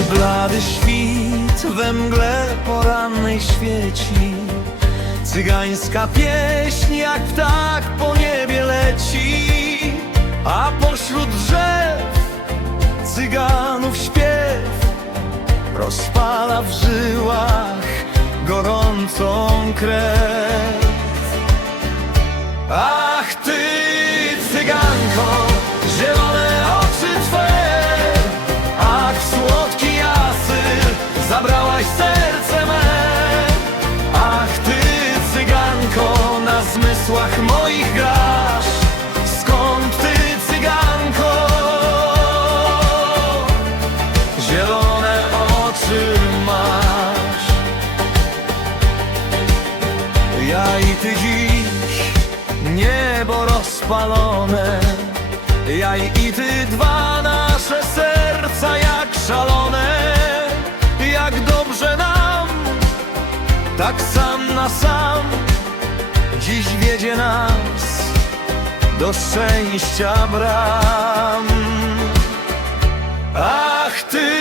Blady świt we mgle porannej świeci. Cygańska pieśń jak ptak po niebie leci A pośród drzew cyganów śpiew Rozpala w żyłach gorącą krew niebo rozpalone Ja i ty dwa nasze serca jak szalone. Jak dobrze nam, tak sam na sam. Dziś wiedzie nas do szczęścia bram. Ach ty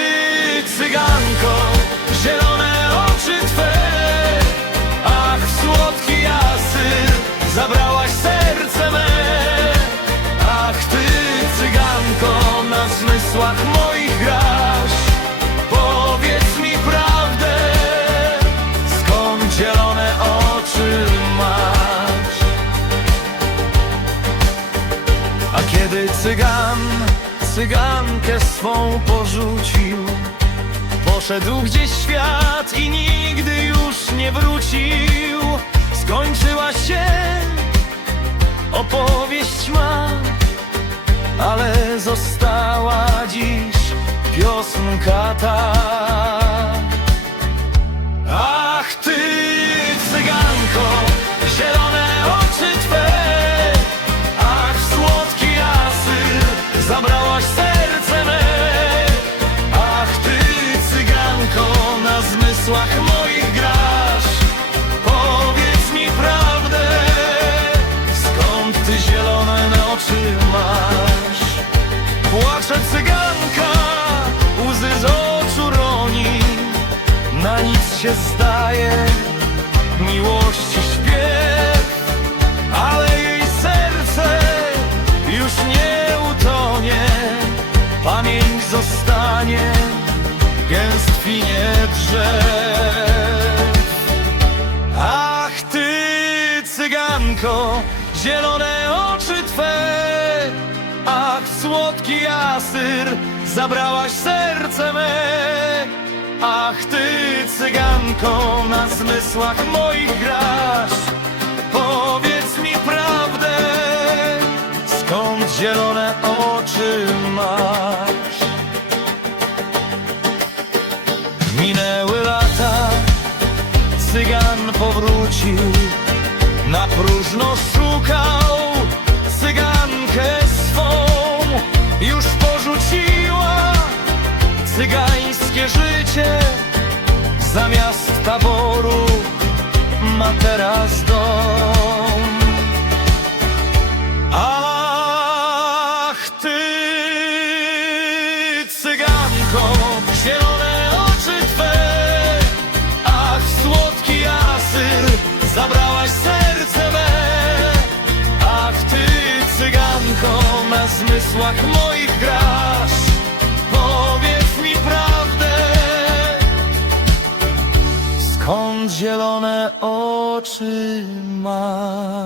kiedy cygan cygankę swą porzucił Poszedł gdzieś świat i nigdy już nie wrócił. Skończyła się opowieść ma Ale została dziś piosenka ta się zdaje, miłości śpiew Ale jej serce już nie utonie. Pamięć zostanie gęstwinie drzew. Ach ty cyganko, zielone oczy twe. Ach słodki jasyr, zabrałaś serce me Ach ty cyganko, na zmysłach moich grasz. Powiedz mi prawdę, skąd zielone oczy masz? Minęły lata, cygan powrócił Na próżno szukał Zamiast taboru ma teraz dom. Ach ty cyganko, zielone oczy twe. Ach słodki jasyr, zabrałaś serce me. Ach ty cyganko, na zmysłach moich grasz Skąd zielone oczy masz